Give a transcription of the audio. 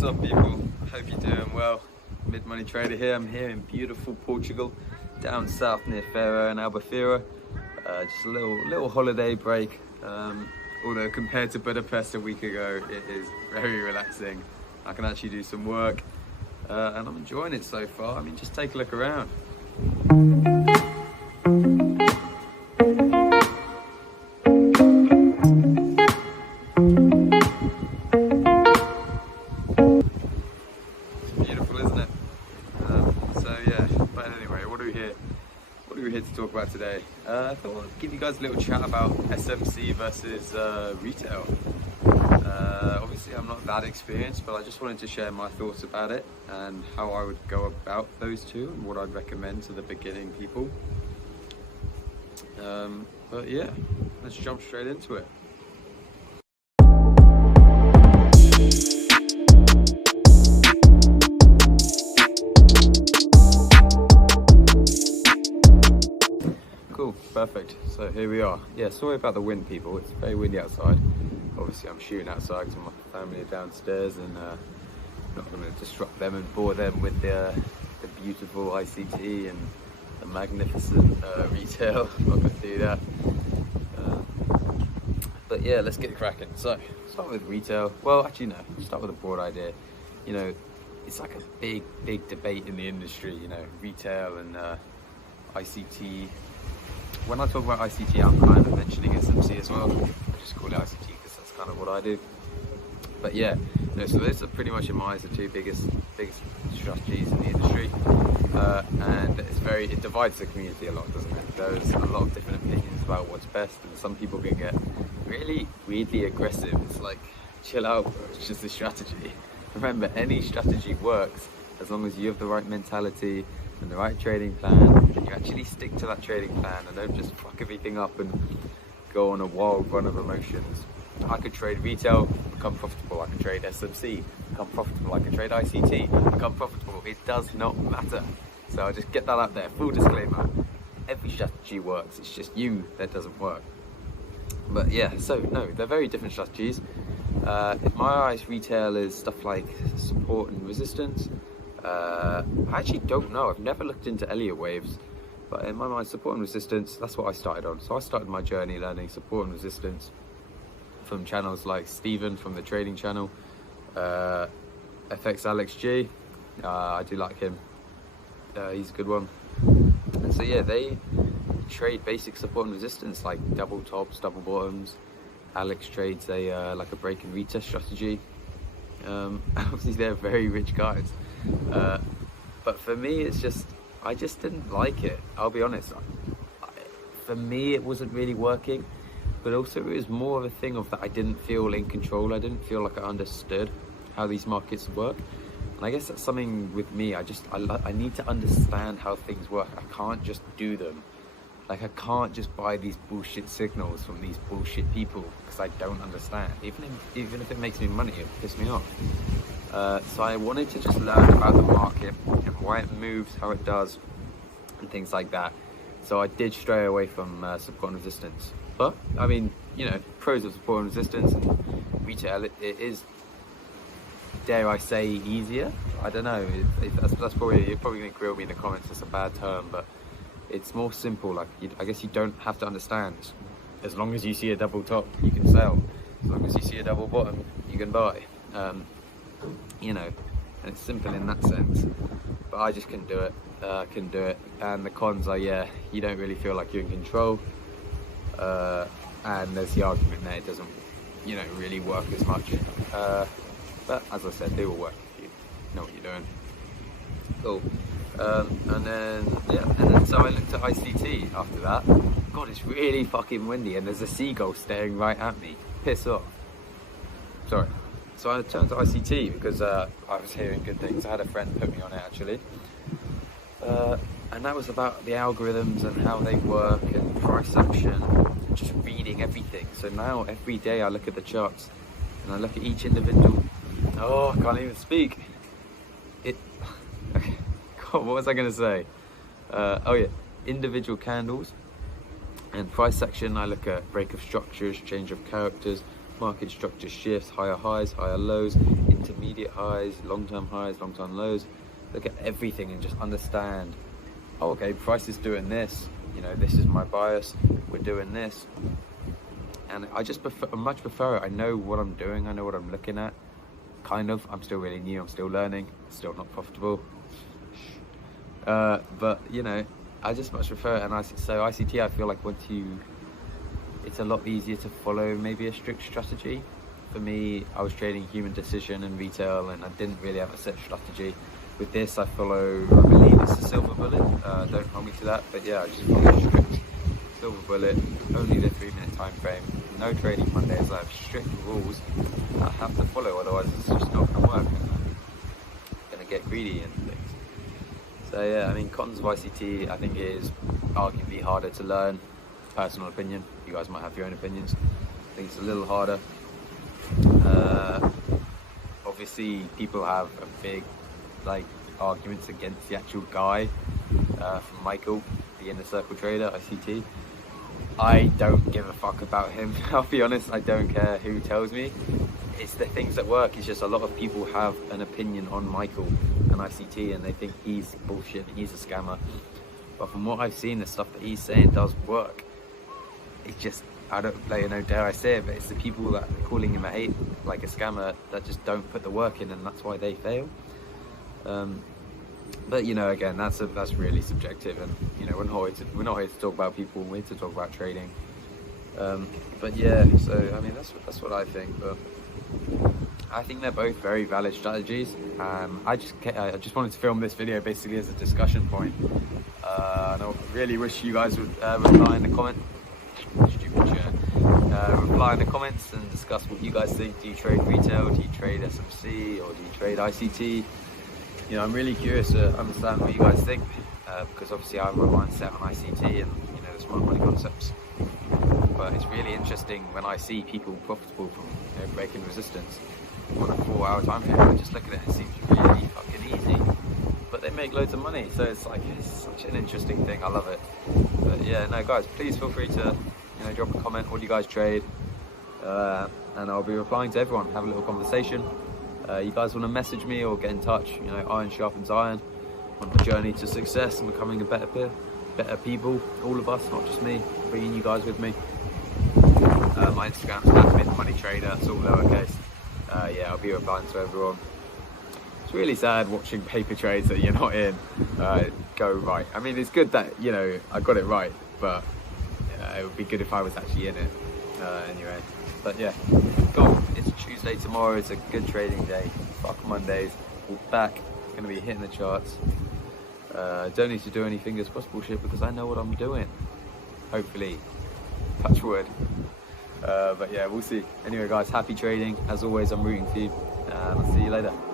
What's up, people? I hope you're doing well. Mid Money Trader here. I'm here in beautiful Portugal, down south near Faro and Albufeira. Just a little holiday break. Although compared to Budapest a week ago, it is very relaxing. I can actually do some work, and I'm enjoying it so far. I mean, just take a look around. To talk about today. I thought I'd give you guys a little chat about SMC versus retail. Obviously I'm not that experienced, but I just wanted to share my thoughts about it and how I would go about those two and what I'd recommend to the beginning people. But yeah, let's jump straight into it. Cool, perfect. So here we are. Yeah, sorry about the wind, people. It's very windy outside. Obviously, I'm shooting outside because my family are downstairs, and I'm not going to disrupt them and bore them with the beautiful ICT and the magnificent retail. I'm not going to do that. But yeah, let's get cracking. So, start with retail. Well, actually, no. Start with a broad idea. You know, it's like a big debate in the industry. You know, retail and ICT. When I talk about ICT, I'm kind of mentioning SMC as well. I just call it ICT because that's kind of what I do. But yeah, so those are pretty much in my eyes the two biggest strategies in the industry, and it divides the community a lot, doesn't it? There's a lot of different opinions about what's best, and some people can get really weirdly aggressive. It's like, chill out, bro. It's just a strategy. Remember, any strategy works as long as you have the right mentality and the right trading plan, and you actually stick to that trading plan and don't just fuck everything up and go on a wild run of emotions. I could trade retail, become profitable. I could trade SMC, become profitable. I could trade ICT, become profitable. It does not matter. So I just get that out there, full disclaimer. Every strategy works, it's just you that doesn't work. But yeah, so no, they're very different strategies. In my eyes, retail is stuff like support and resistance. I actually don't know. I've never looked into Elliott waves, but in my mind, support and resistance, that's what I started on. So I started my journey learning support and resistance from channels like Steven from the trading channel, FX Alex G. I do like him. He's a good one. And so yeah, they trade basic support and resistance like double tops, double bottoms. Alex trades like a break and retest strategy. Obviously they're very rich guys. But for me, I just didn't like it. I'll be honest. For me, it wasn't really working, but also it was more of a thing of that I didn't feel in control. I didn't feel like I understood how these markets work. And I guess that's something with me. I need to understand how things work. I can't just do them. Like, I can't just buy these bullshit signals from these bullshit people because I don't understand. Even if it makes me money, it pisses me off. So I wanted to just learn about the market and why it moves, how it does, and things like that. So I did stray away from support and resistance. But I mean, you know, pros of support and resistance and retail, it is, dare I say, easier. I don't know. That's probably, you're probably going to grill me in the comments. It's a bad term, but it's more simple. Like, I guess you don't have to understand. As long as you see a double top, you can sell. As long as you see a double bottom, you can buy. You know, and it's simple in that sense, but I just couldn't do it. And the cons are, yeah, you don't really feel like you're in control, and there's the argument that it doesn't, you know, really work as much, but as I said, they will work if you know what you're doing. Cool. And then so I looked at ICT after that. God, it's really fucking windy, and there's a seagull staring right at me. Piss off. Sorry. So I turned to ICT because I was hearing good things. I had a friend put me on it actually. And that was about the algorithms and how they work and price action, and just reading everything. So now every day I look at the charts and I look at each individual. Oh, I can't even speak. Okay. God, what was I going to say? Oh yeah, individual candles and price action. I look at break of structures, change of characters, market structure shifts, higher highs, higher lows, intermediate highs, long-term highs, long-term lows. Look at everything and just understand, oh, okay, price is doing this, you know, this is my bias, we're doing this. And I much prefer it. I know what I'm doing, I know what I'm looking at, kind of. I'm still really new, I'm still learning, still not profitable. But, you know, I just much prefer it. And so ICT, I feel like it's a lot easier to follow maybe a strict strategy. For me, I was trading human decision and retail, and I didn't really have a set strategy. With this, I follow, I believe it's the silver bullet. Don't hold me to that, but yeah, I just follow a strict silver bullet, only the 3-minute time frame. No trading Mondays. I have strict rules that I have to follow, otherwise it's just not going to work. I'm going to get greedy and things. So yeah, I mean, cons of ICT, I think it is arguably harder to learn. Personal opinion. You guys might have your own opinions. I think it's a little harder. Obviously, people have a big arguments against the actual guy from Michael, the inner circle trader, ICT. I don't give a fuck about him. I'll be honest, I don't care who tells me. It's the things that work. It's just a lot of people have an opinion on Michael and ICT, and they think he's bullshit, he's a scammer. But from what I've seen, the stuff that he's saying does work. It's just, I don't play, no dare I say it, but it's the people that are calling him a scammer, that just don't put the work in, and that's why they fail. But you know, again, that's really subjective, and you know, we're not here to talk about people, we're here to talk about trading. But yeah, so I mean, that's what I think. But I think they're both very valid strategies. I just wanted to film this video basically as a discussion point. And I really wish you guys would reply in the comment. Reply in the comments and discuss what you guys think. Do you trade retail? Do you trade SMC? Or do you trade ICT? You know, I'm really curious to understand what you guys think, because obviously I have my mindset on ICT and, you know, the smart money concepts. But it's really interesting when I see people profitable from, you know, breaking resistance on a 4-hour time frame. I just look at it and it seems really fucking easy. But they make loads of money, so it's such an interesting thing. I love it. But yeah, no, guys, please feel free to, you know, drop a comment. What do you guys trade? And I'll be replying to everyone. Have a little conversation. You guys want to message me or get in touch? You know, iron sharpens iron. On the journey to success and becoming a better people. All of us, not just me. Bringing you guys with me. My Instagram's @MidMoneyTrader. It's all lowercase. Yeah, I'll be replying to everyone. It's really sad watching paper trades that you're not in go right. I mean, it's good that, you know, I got it right, but it would be good if I was actually in it. Anyway, but yeah, go. It's Tuesday tomorrow. It's a good trading day. Fuck Mondays. We're back. Gonna be hitting the charts. Don't need to do any fingers crossed bullshit because I know what I'm doing. Hopefully, touch wood. But yeah, we'll see. Anyway, guys, happy trading. As always, I'm rooting for you, and I'll see you later.